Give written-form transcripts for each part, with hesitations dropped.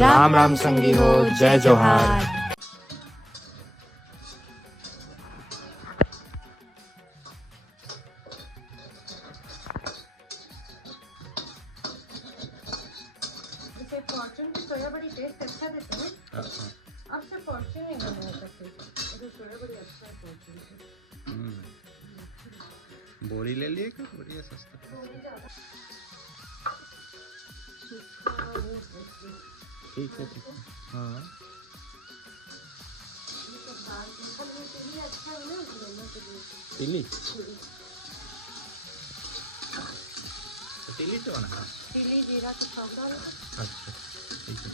राम राम संगी हो, जय जोहार। फॉर्चून की सोया बड़ी टेस्ट अच्छा देते हैं। अब से फॉर्चून ही बनाया करते हैं। सोया बड़ी अच्छा है फॉर्चून की। बोरी ले लिए क्या? बढ़िया सस्ता। ठीक है ठीक है। हाँ तिली तिली तो ना तिली जीरा तो पाउडर। अच्छा ठीक है।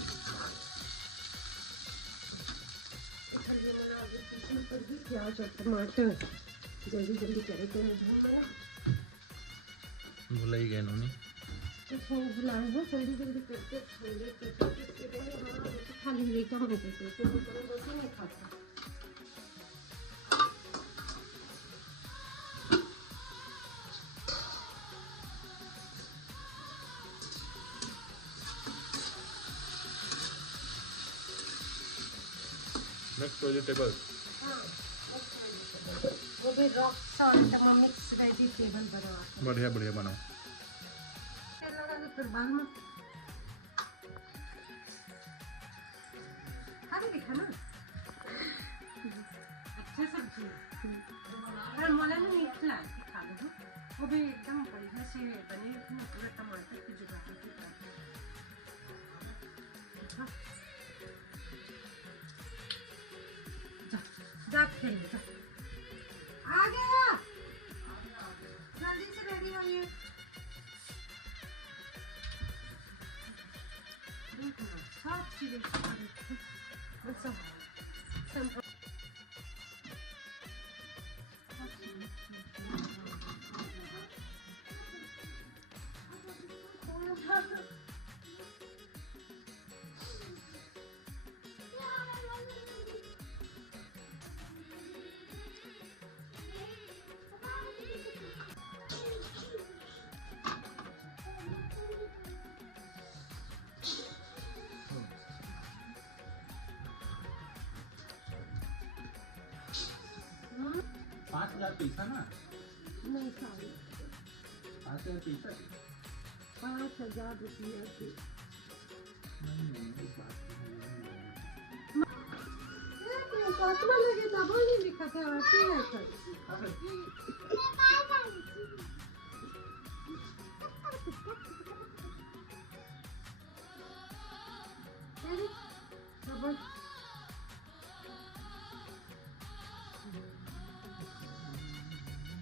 प्याज और टमाटर जल्दी जल्दी करे तो भूल ही गए उन्होंने। बुलाए हो जल्दी जल्दी करके खाली लेकर हम नहीं खाता। नेक्स्ट वेजिटेबल वो भी रॉक सॉल्ट मिक्स वेजिटेबल बनवा बढ़िया बढ़िया बनाओ। तेल लगा दो फिर बाद में खा भी दिखा ना अच्छे सब्जी और मोला में नहीं खिला खा लो वो भी एकदम बढ़िया से बने पूरा टमाटर की जुगाड़ की जा खेल जा आ गया जल्दी से रेडी होइए। सब चीजें $5,000 पीसा ना नहीं खाई 5,000 पीसा 5,000 रुपया के कौशमा लगे तब नहीं लिखा था आते हैं सर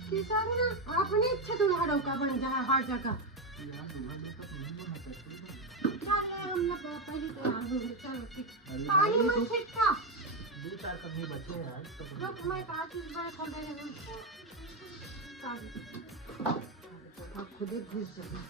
किसान ना अपनी इच्छा तुम्हारा का बन जाए हर जगह। हमने पहले तो पानी मत छिटका 2-4 कभी बचे यार तो मैं काट इस बार खा रहे हैं आप खुद ही घुस जाओ।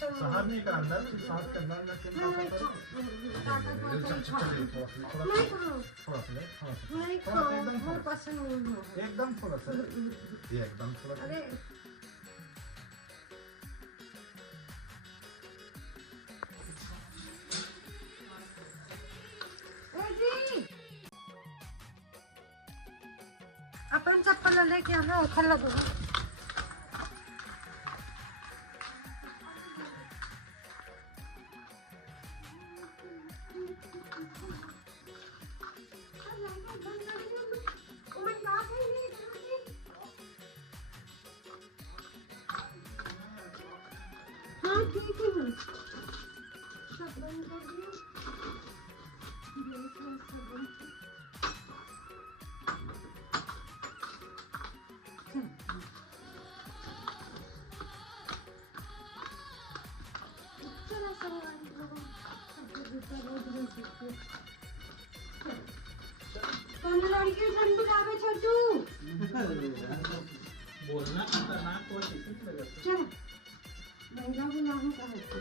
शहर नहीं का अंदर शहर के अंदर में कितना नहीं खाओ पसंद नहीं हो एकदम थोड़ा सा ये एकदम थोड़ा सा अरे अपन चप्पल लेके आना खल्ला दो ठीक है सब बंद कर दिया गैस वैस सब बंद चला सब कौन लड़की ठंडी लावे छोटू बोलना खतरनाक हो चल चल महिला बुलाऊं कहाँ से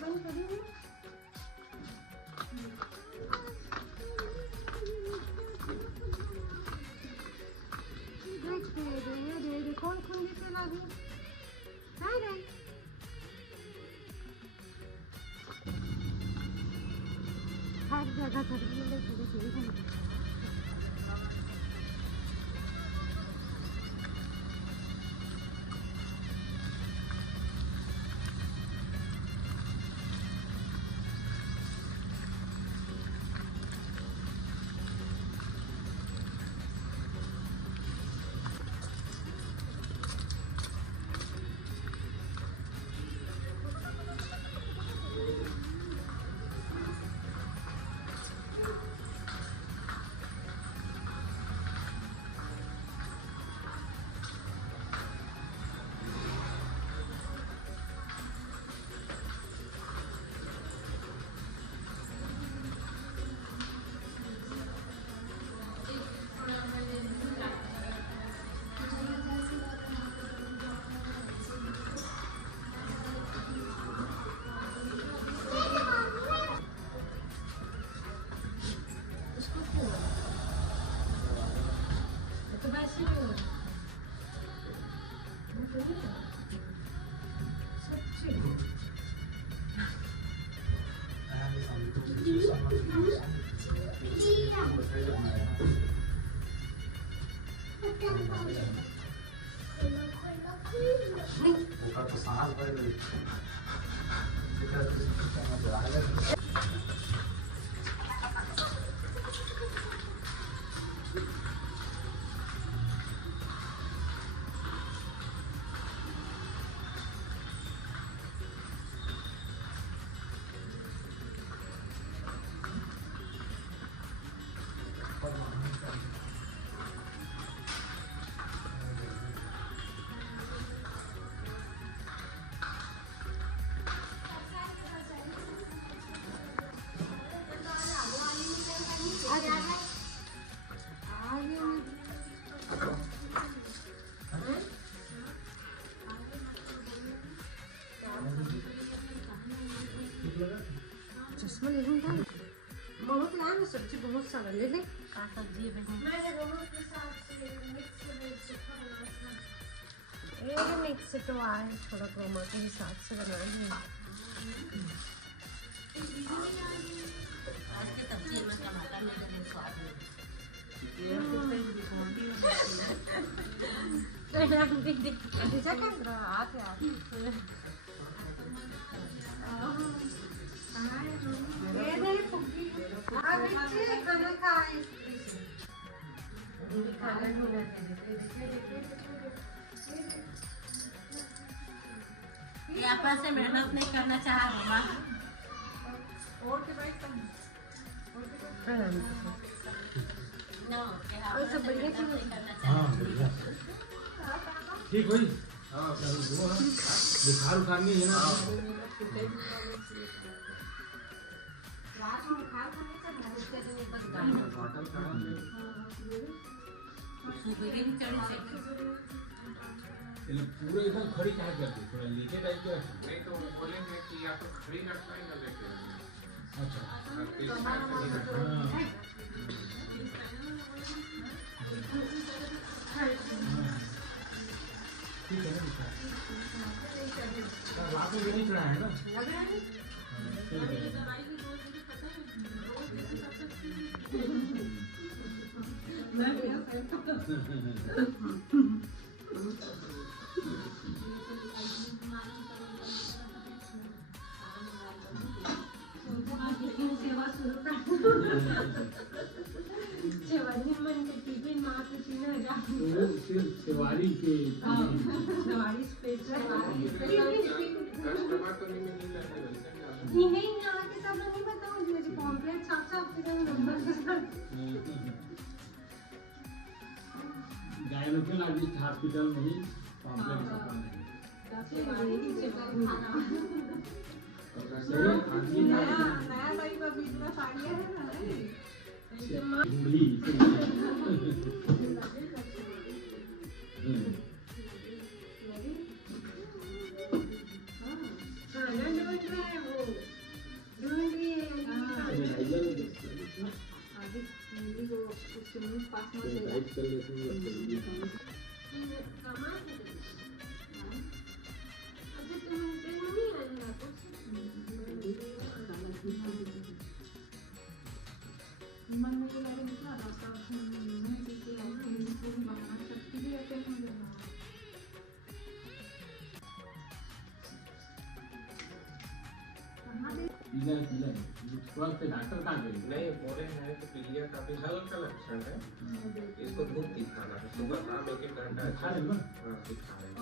बंद करिए दे कौन खुंडी चला दी रे हर जगह खरीद चश्मा ले लूँगा बहुत लाना सब्जी बहुत सारा ले ले का सब्जी है ये मिक्स तो आए थोड़ा क्रोमा के हिसाब से बनाएंगे आज की सब्जी में टमाटर नहीं डालने स्वाद यहाँ से मेहनत नहीं करना चाह रहा और सब बढ़िया ठीक हुई बुखार उखारनी है ना पूरे एकदम खड़ी कहाँ करती थोड़ा नीचे टाइप का नहीं तो बोलेंगे कि या तो खड़ी रखना है या लेके अच्छा ठीक है ना रात में नहीं चढ़ाया है ना सेवा शुरू कर सेवारी के सेवारी स्पेशल नहीं यहाँ के सब लोग नहीं बताओ जो कॉम्प्लेक्स छाप के नंबर के साथ गायनोकोलॉजिस्ट हॉस्पिटल में ही कॉम्प्लेक्स नया टाइप अभी इतना साड़ी है ना डॉक्टर कहाँ गए? नहीं बोले हैं कि पीलिया का भी हल्का लक्षण है, इसको धूप दिखाना है, सुबह शाम 1-1 घंटा दिखा रहे हो? हाँ दिखा रहे हैं।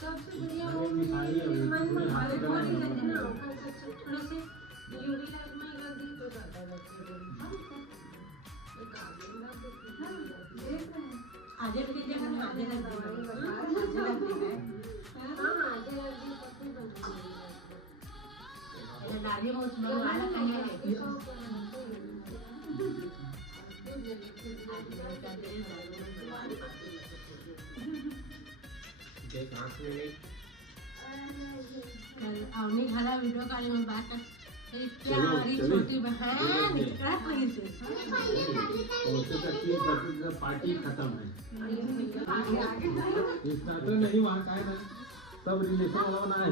सबसे बढ़िया वो मन हमारे बॉडी रहते ना थोड़े से यूवी लाइट में लग दी तो ज्यादा आधे भी जगह में आधे लग गए नाली में उसमें वाला कहीं आवनी घाला वीडियो कॉल में बात कर क्या हमारी छोटी बहन निकला पड़ी से पार्टी खत्म है इतना तो नहीं वहाँ का है ना सब रिलेशन वाला ना है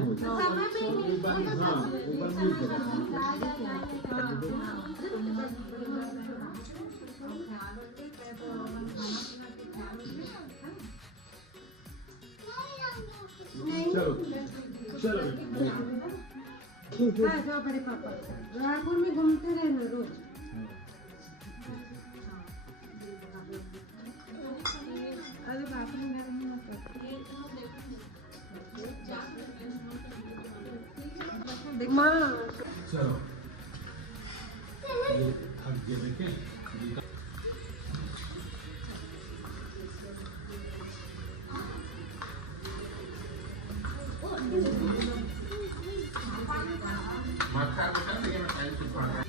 चलो चलो जाओ बड़े पापा रायपुर में घूमते रहना रोज अरे बाप रे माँ चलो ये देखें माथा बता ये मैं ऐसे पढ़ा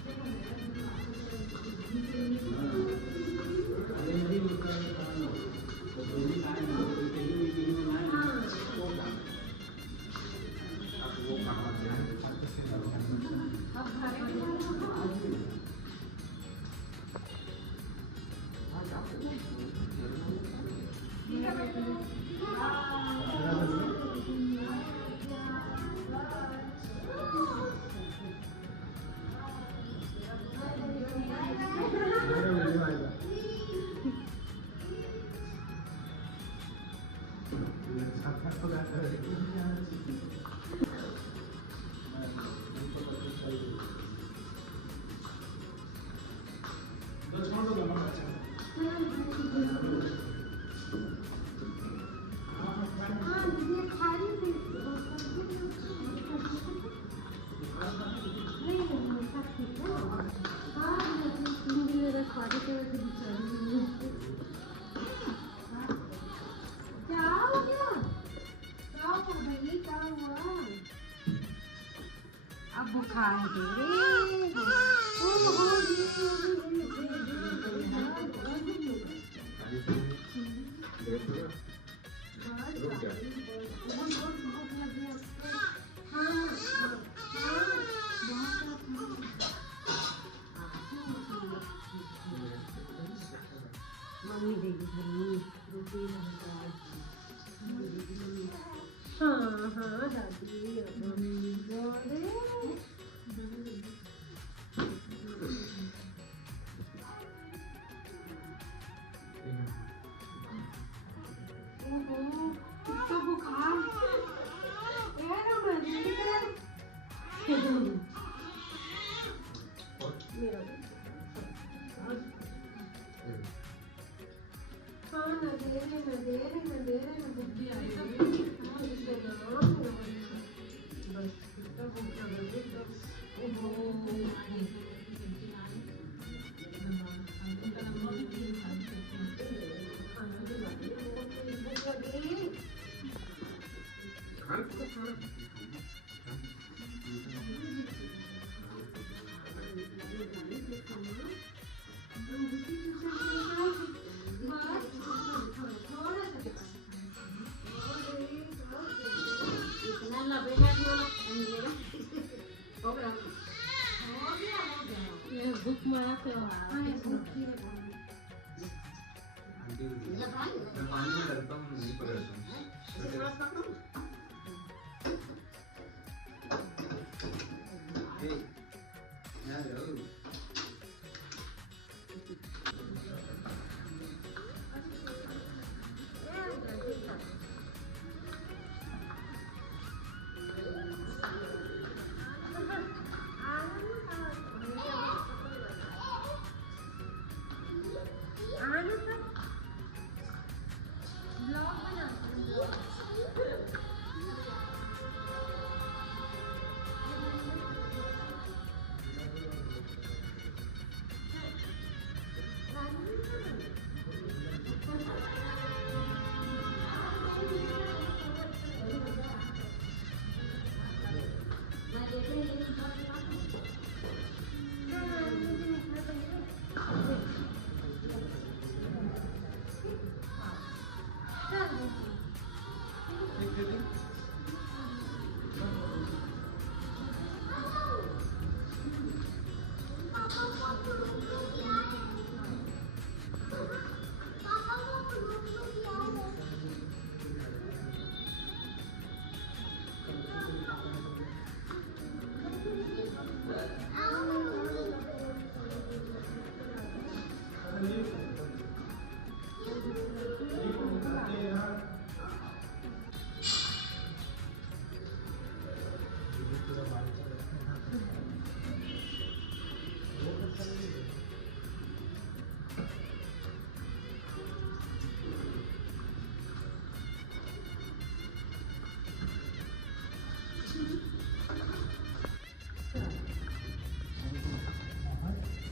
अब खाएंगे रुक जा हाँ दादी तो बुखार भूख मारा तो मैं पानी में डरता हूँ, नहीं पकड़ता हूँ।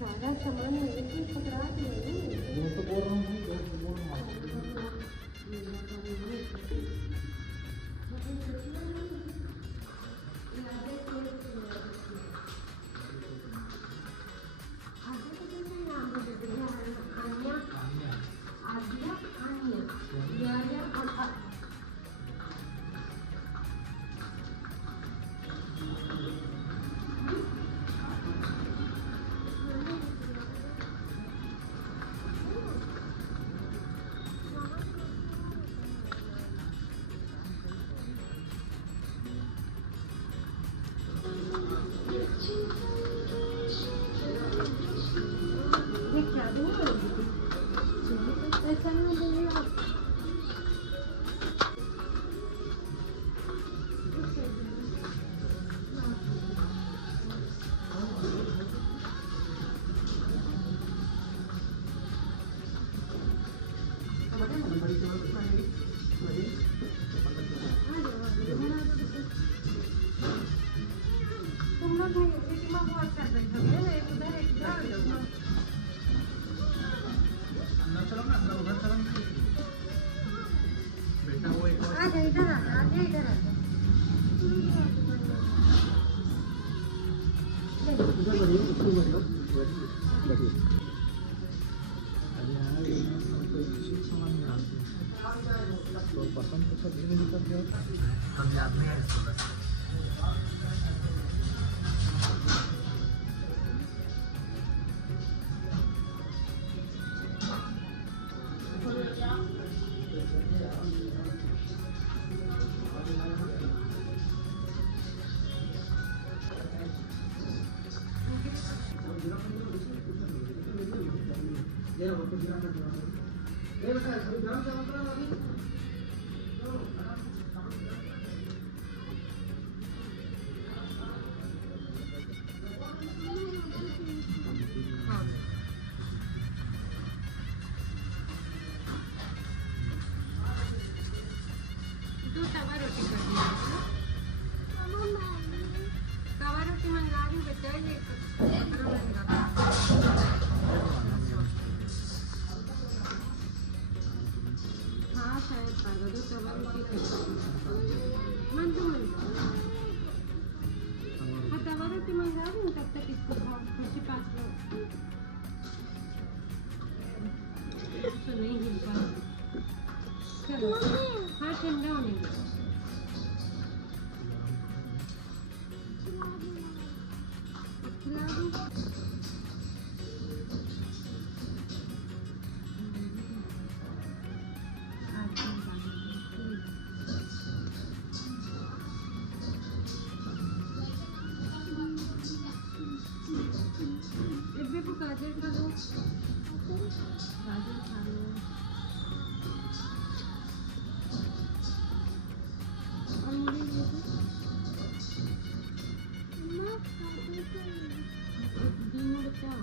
सारा सामान पकड़ा दिया। तो बोल रहा हूँ तुम लोग सिटी में बहुत कर रहे थे ना, एक उधर एक इधर। अंदर चलो ना, अंदर उधर चलो ना। बेटा वो एक और आ जा इधर, आ जा इधर आ जा। तो पसंद तो सब नहीं करते हो, हम याद नहीं है इसको बस। दो तवा रोटी कर दी तवा रोटी मंगा रही बेटा ये हाँ शायद पागा दो तवा रोटी कर मन तो हाँ तवा रोटी मंगा रही हूँ तब तक इसको खुशी पास लो तो नहीं हिल पा चलो हाँ ठंडा होने दो खिला दूँ गाजर खा लो गाजर खा लो और मुझे ये दिन बच्चा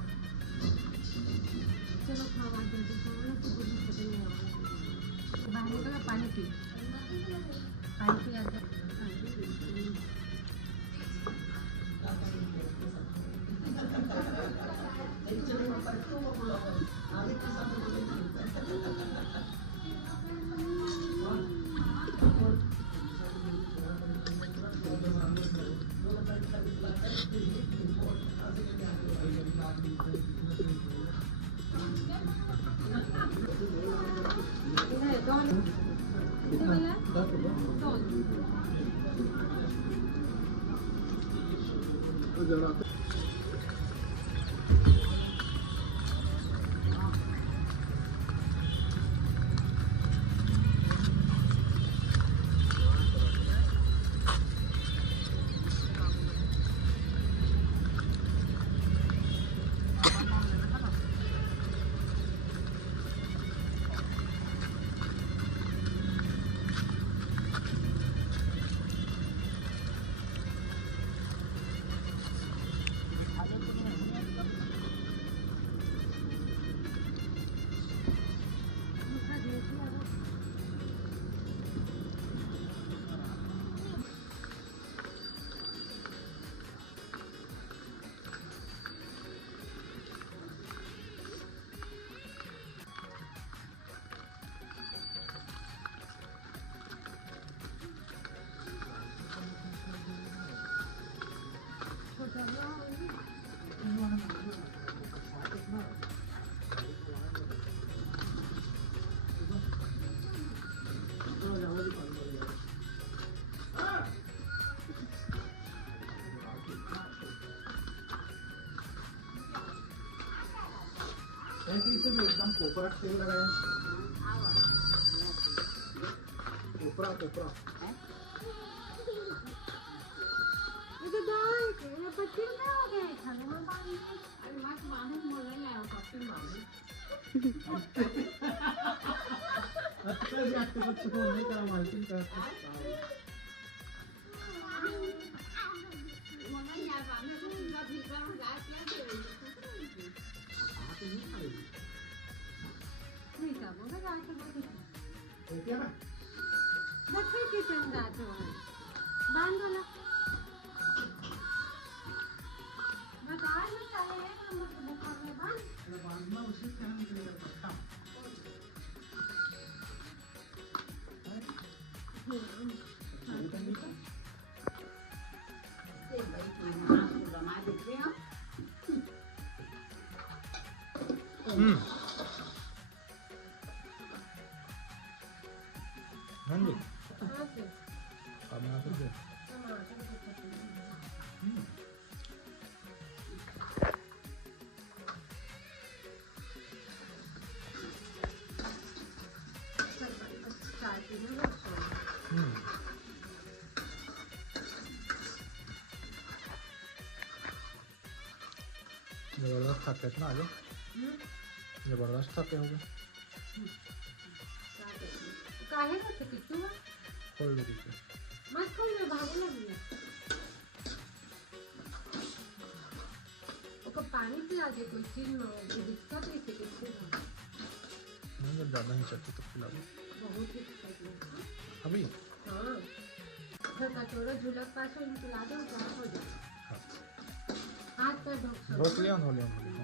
चलो खावा जल्दी खाओ तो बुरी खत्म नहीं होगी बाहर निकल पानी पी आजा इसे भी एकदम कोपरा तेल लगाया कोपरा कोपरा itu dah ya betul dah ke kalau mampan ada mas mana mulai lah kopi mana अच्छा जी आपके बच्चे को नहीं करा मालकिन का नहीं था वो तो जाके क्या ना देखिए किचन जाते हो बांध लो बता लो चाहे एक नंबर के बुखार में बांधना उसी से हम करेंगे पट्टा Nanti, okay kamu apa sih? चाय पीने लग Kalau paket na aja, जबरदस्त था पे हो गए काहे को किट्टू खोल दे दीजिए मत खोल में भागे लगी ओको पानी पिला दे कोई चीज में वो दिक्कत है कि किट्टू मुझे ज़्यादा ही चाहिए तो खिला दो बहुत ही दिक्कत है अभी हाँ फिर कटोरा झूला पास में पिला दो क्या हो जाए हाथ पर रोक लिया धो लिया